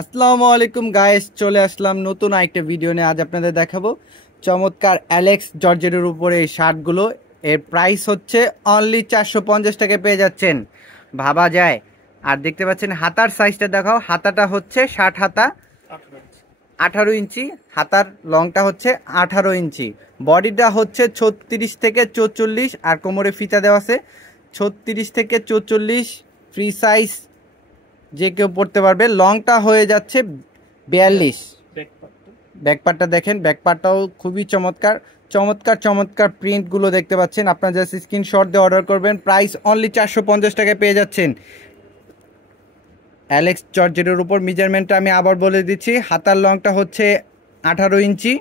আসসালামু আলাইকুম গাইস, চলে আসলাম নতুন আরেকটা ভিডিও নিয়ে। আজ আপনাদের দেখাবো চমৎকার অ্যালেক্স জর্জেটের উপরে এই শার্টগুলো। এর প্রাইস হচ্ছে অনলি 450 টাকায় পেয়ে যাচ্ছেন, ভাবা যায়। আর দেখতে পাচ্ছেন হাতার সাইজটা দেখাও। হাতাটা হচ্ছে 60 হাতা, 18 ইঞ্চি। হাতার লংটা হচ্ছে 18 ইঞ্চি। বডিটা হচ্ছে 36 থেকে 44, আর কোমরে ফিতা দেওয়া আছে 36 থেকে 44 ফ্রি সাইজ, যে কেউ পড়তে পারবে। লংটা হয়ে যাচ্ছে 42। ব্যাকপার্টটা দেখেন, ব্যাকপার্টটাও খুবই চমৎকার চমৎকার চমৎকার প্রিন্টগুলো দেখতে পাচ্ছেন। আপনার জাস্ট স্ক্রিনশট দিয়ে অর্ডার করবেন, প্রাইস অনলি 450 টাকায় পেয়ে যাচ্ছেন অ্যালেক্স জর্জেটের উপর। মেজারমেন্টটা আমি আবার বলে দিচ্ছি, হাতার লংটা হচ্ছে 18 ইঞ্চি,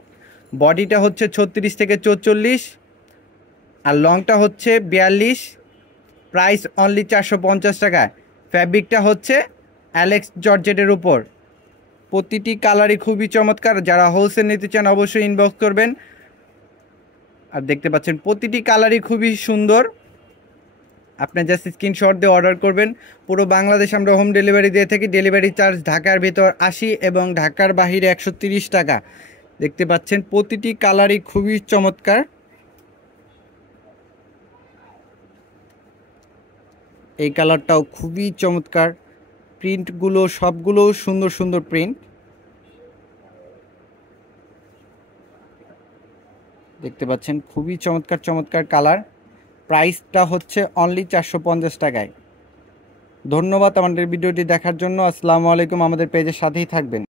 বডিটা হচ্ছে 36 থেকে 44, আর লংটা হচ্ছে 42। প্রাইস অনলি 450 টাকা। ফ্যাব্রিকটা হচ্ছে অ্যালেক্স জর্জেটের উপর। প্রতিটি কালারই খুবই চমৎকার। যারা হোলসেল নিতে চান অবশ্যই ইনবক্স করবেন। আর দেখতে পাচ্ছেন প্রতিটি কালারই খুবই সুন্দর। আপনি জাস্ট স্ক্রিনশট দিয়ে অর্ডার করবেন। পুরো বাংলাদেশ আমরা হোম ডেলিভারি দিয়ে থাকি। ডেলিভারি চার্জ ঢাকার ভিতর 80 এবং ঢাকার বাহিরে 130 টাকা। দেখতে পাচ্ছেন প্রতিটি কালারই খুবই চমৎকার। এই কালারটাও খুবই চমৎকার। প্রিন্টগুলো সবগুলো সুন্দর সুন্দর প্রিন্ট দেখতে পাচ্ছেন, খুবই চমৎকার চমৎকার কালার। প্রাইসটা হচ্ছে অনলি 450 টাকায়। ধন্যবাদ আমাদের ভিডিওটি দেখার জন্য। আসসালামু আলাইকুম। আমাদের পেজের সাথেই থাকবেন।